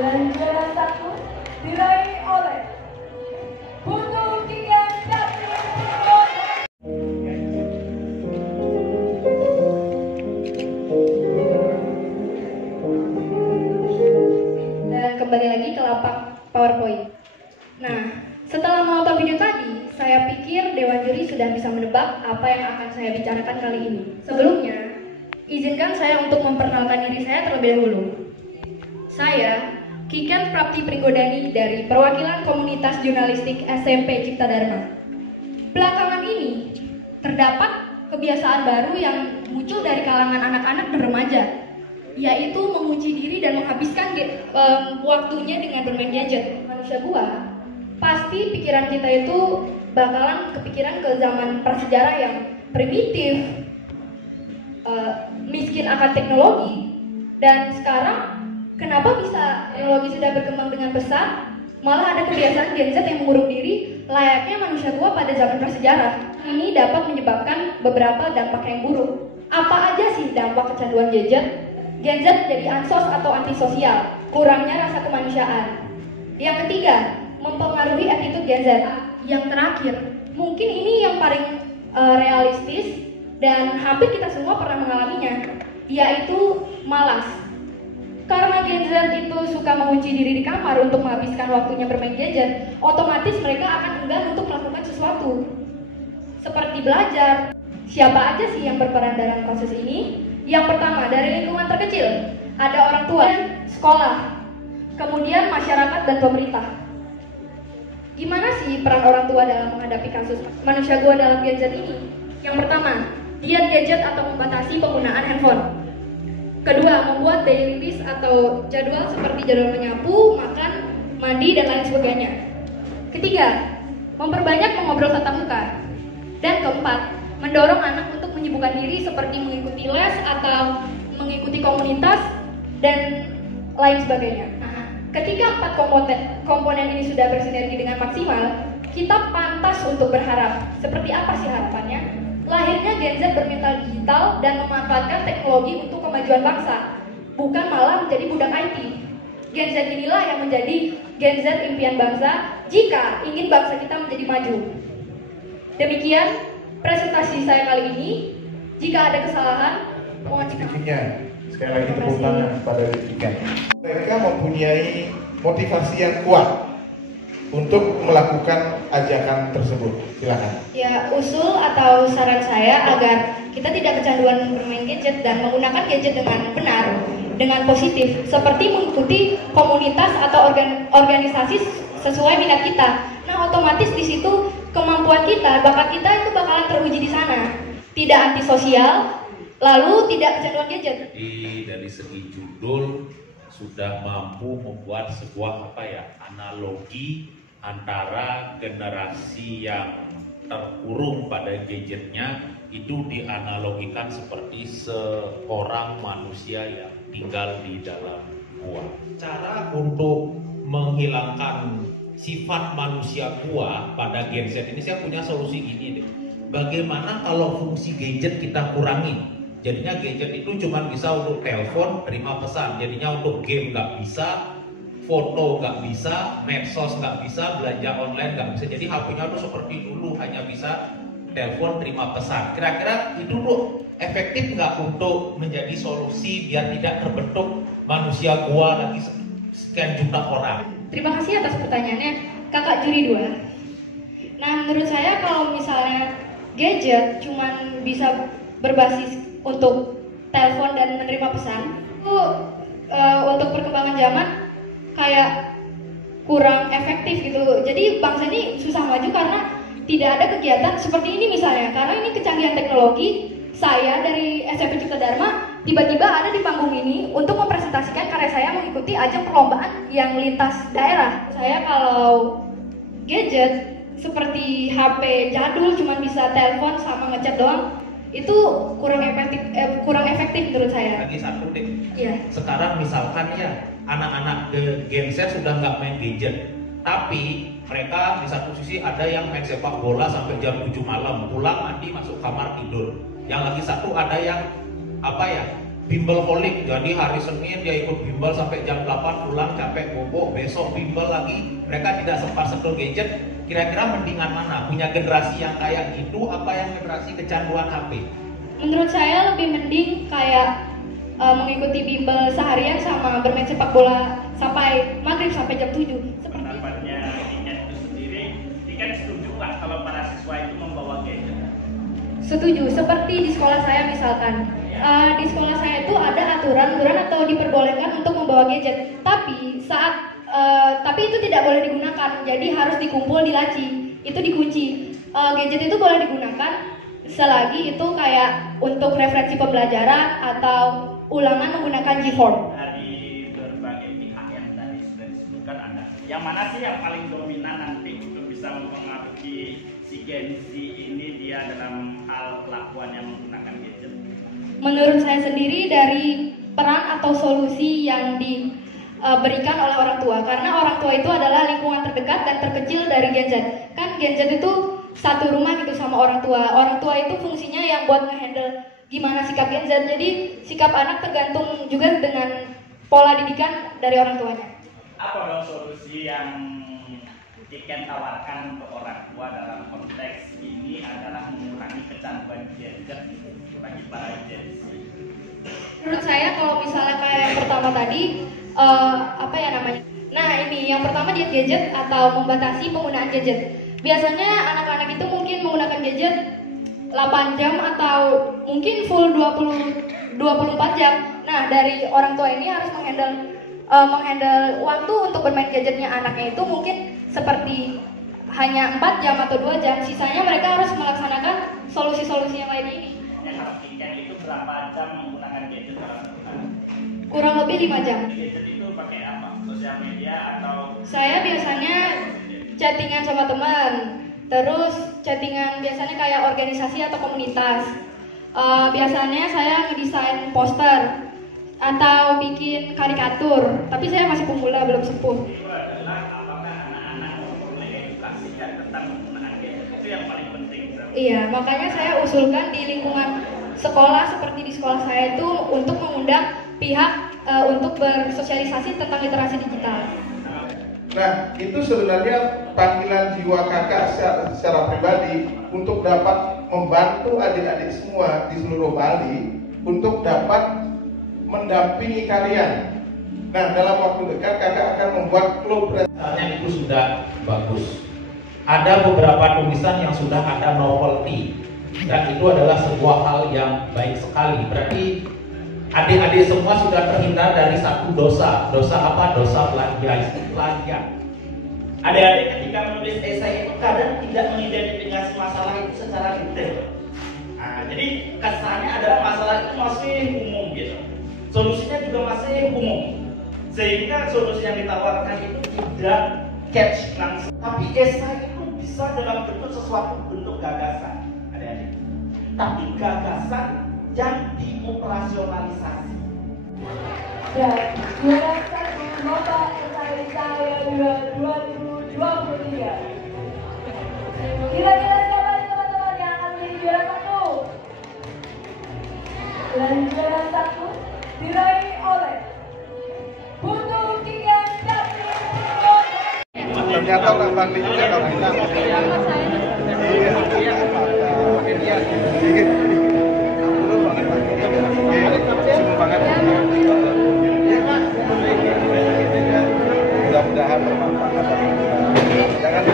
Dan juara satu diraih oleh Putu Tiga David. Dan kembali lagi ke lapak PowerPoint. Nah, setelah menonton video tadi, saya pikir Dewan Juri sudah bisa menebak apa yang akan saya bicarakan kali ini. Sebelumnya, izinkan saya untuk memperkenalkan diri saya terlebih dahulu. Saya, Kiken Prapti Pringgodani dari Perwakilan Komunitas Jurnalistik SMP Cipta Dharma. Belakangan ini, terdapat kebiasaan baru yang muncul dari kalangan anak-anak dan remaja, yaitu mengunci diri dan menghabiskan waktunya dengan bermain gadget. Manusia gua, pasti pikiran kita itu bakalan kepikiran ke zaman prasejarah yang primitif, miskin akan teknologi, dan sekarang kenapa bisa teknologi sudah berkembang dengan pesat, malah ada kebiasaan Gen Z yang mengurung diri layaknya manusia gua pada zaman prasejarah. Ini dapat menyebabkan beberapa dampak yang buruk. Apa aja sih dampak kecanduan gadget? Gen Z jadi ansos atau antisosial, kurangnya rasa kemanusiaan. Yang ketiga, mempengaruhi attitude Gen Z. Yang terakhir, mungkin ini yang paling realistis dan hampir kita semua pernah mengalaminya, yaitu malas. Karena Gen Z itu suka mengunci diri di kamar untuk menghabiskan waktunya bermain gadget, otomatis mereka akan enggan untuk melakukan sesuatu seperti belajar. Siapa aja sih yang berperan dalam kasus ini? Yang pertama, dari lingkungan terkecil, ada orang tua, sekolah, kemudian masyarakat dan pemerintah. Gimana sih peran orang tua dalam menghadapi kasus manusia gua dalam Gen Z ini? Yang pertama, diet gadget atau membatasi penggunaan handphone. Kedua, membuat daily list atau jadwal seperti jadwal menyapu, makan, mandi, dan lain sebagainya. Ketiga, memperbanyak mengobrol tatap muka. Dan keempat, mendorong anak untuk menyibukkan diri seperti mengikuti les atau mengikuti komunitas dan lain sebagainya. Ketika empat komponen ini sudah bersinergi dengan maksimal, kita pantas untuk berharap. Seperti apa sih harapannya? Lahirnya Gen Z bermental digital dan memanfaatkan teknologi untuk kemajuan bangsa, bukan malah menjadi budak IT. Gen Z inilah yang menjadi Gen Z impian bangsa jika ingin bangsa kita menjadi maju. Demikian presentasi saya kali ini. Jika ada kesalahan, mohon maaf. Sekali lagi tepuk tangan pada Kiken. Mereka mempunyai motivasi yang kuat untuk melakukan ajakan tersebut. Silakan. Ya, usul atau saran saya agar kita tidak kecanduan bermain gadget dan menggunakan gadget dengan benar, dengan positif, seperti mengikuti komunitas atau organisasi sesuai minat kita. Nah, otomatis di situ kemampuan kita, bakat kita itu bakalan teruji di sana. Tidak antisosial, lalu tidak kecanduan gadget. Jadi dari segi judul sudah mampu membuat sebuah analogi antara generasi yang terkurung pada gadgetnya itu dianalogikan seperti seorang manusia yang tinggal di dalam gua. Cara untuk menghilangkan sifat manusia gua pada Gen Z ini saya punya solusi gini deh. Bagaimana kalau fungsi gadget kita kurangi? Jadinya gadget itu cuma bisa untuk telepon, terima pesan. Jadinya untuk game nggak bisa, foto nggak bisa, medsos nggak bisa, belanja online nggak bisa. Jadi HP-nya tuh seperti dulu hanya bisa telepon, terima pesan. Kira-kira itu tuh efektif nggak untuk menjadi solusi biar tidak terbentuk manusia gua lagi sekian juta orang? Terima kasih atas pertanyaannya, Kakak Juri 2. Nah, menurut saya kalau misalnya gadget cuman bisa berbasis untuk telepon dan menerima pesan, itu untuk perkembangan zaman kayak kurang efektif gitu. Jadi bangsa ini susah maju karena tidak ada kegiatan seperti ini misalnya. Karena ini kecanggihan teknologi, saya dari SMP Cipta Dharma tiba-tiba ada di panggung ini untuk mempresentasikan karya saya mengikuti ajang perlombaan yang lintas daerah. Saya kalau gadget seperti HP jadul cuma bisa telepon sama ngechat doang, itu kurang efektif menurut saya. Lagi satu deh. Iya. Sekarang misalkan ya anak-anak Gen Z sudah nggak main gadget, tapi mereka di satu sisi ada yang main sepak bola sampai jam 7 malam, pulang mandi masuk kamar tidur. Yang lagi satu ada yang bimbel holik, jadi hari Senin dia ikut bimbel sampai jam 8 pulang capek bobo, besok bimbel lagi. Mereka tidak sempat sentuh gadget. Kira-kira mendingan mana? Punya generasi yang kayak gitu apa yang generasi kecanduan HP? Menurut saya lebih mending kayak mengikuti bimbel seharian sama bermain sepak bola sampai maghrib sampai jam 7. Pendapatnya Tiken itu sendiri, Tiken setuju nggak kalau para siswa itu membawa gadget? Setuju, seperti di sekolah saya misalkan. Di sekolah saya itu ada aturan atau diperbolehkan untuk membawa gadget. Tapi tapi itu tidak boleh digunakan. Jadi harus dikumpul di laci. Itu dikunci. Gadget itu boleh digunakan selagi itu kayak untuk referensi pembelajaran atau ulangan menggunakan G-form. Dari berbagai pihak yang tadi sudah disebutkan, ada yang mana sih yang paling dominan nanti untuk bisa mempengaruhi si Gen Z ini dia dalam hal kelakuan yang menggunakan gadget? Menurut saya sendiri dari peran atau solusi yang diberikan oleh orang tua, karena orang tua itu adalah lingkungan terdekat dan terkecil dari Gen Z. Kan Gen Z itu satu rumah gitu sama orang tua. Orang tua itu fungsinya yang buat ngehandle gimana sikap Gen Z. Jadi sikap anak tergantung juga dengan pola didikan dari orang tuanya. Apa dong solusi yang Tiken tawarkan untuk orang tua dalam konteks ini adalah mengurangi kecanduan gadget bagi para Gen Z? Menurut saya kalau misalnya kayak yang pertama tadi, apa ya namanya? Nah ini yang pertama diet gadget atau membatasi penggunaan gadget. Biasanya anak-anak itu mungkin menggunakan gadget 8 jam atau mungkin full 24 jam. Nah dari orang tua ini harus menghandle waktu untuk bermain gadgetnya anaknya itu mungkin seperti hanya 4 jam atau 2 jam. Sisanya mereka harus melaksanakan solusi-solusi yang lain ini. Yang harus Tiken itu berapa jam menggunakan gadget dalam sehari? Kurang lebih 5 jam. Gadget itu pakai apa? Sosial media atau? Saya biasanya chattingan sama teman, terus chattingan biasanya kayak organisasi atau komunitas. Biasanya saya ngedesain poster atau bikin karikatur, tapi saya masih pemula, belum sepuh. Itu adalah apakah anak-anak memperoleh edukasikan tentang penggunaan gadget, itu yang paling penting. Iya, makanya saya usulkan di lingkungan sekolah seperti di sekolah saya itu untuk mengundang pihak untuk bersosialisasi tentang literasi digital. Nah, itu sebenarnya panggilan jiwa kakak secara pribadi untuk dapat membantu adik-adik semua di seluruh Bali untuk dapat mendampingi kalian. Nah, dalam waktu dekat kakak akan membuat klub. Misalnya itu sudah bagus. Ada beberapa tulisan yang sudah ada novelty dan itu adalah sebuah hal yang baik sekali. Berarti adik-adik semua sudah terhindar dari satu dosa. Dosa apa? Dosa plagiat. Adik-adik ketika menulis esai itu kadang tidak mengidentifikasi masalah itu secara detail. Nah, jadi kesannya adalah masalah itu masih umum gitu. Solusinya juga masih umum. Sehingga solusi yang ditawarkan itu tidak catch langsung. Tapi esai itu bisa dalam bentuk sesuatu bentuk gagasan, adik-adik. Tapi gagasan yang dioperasionalisasi. Dan juara satu lomba esai saya 2023. Kira-kira siapa nih teman-teman yang akan menjadi juara satu? Dan juara satu diraih oleh Putu Tiken David. Ternyata orang Bali juga kalau bilang. Iya. Dikit. Dulu banget Pak. Sungguh banget. Mudah-mudahan bermanfaat. Jangan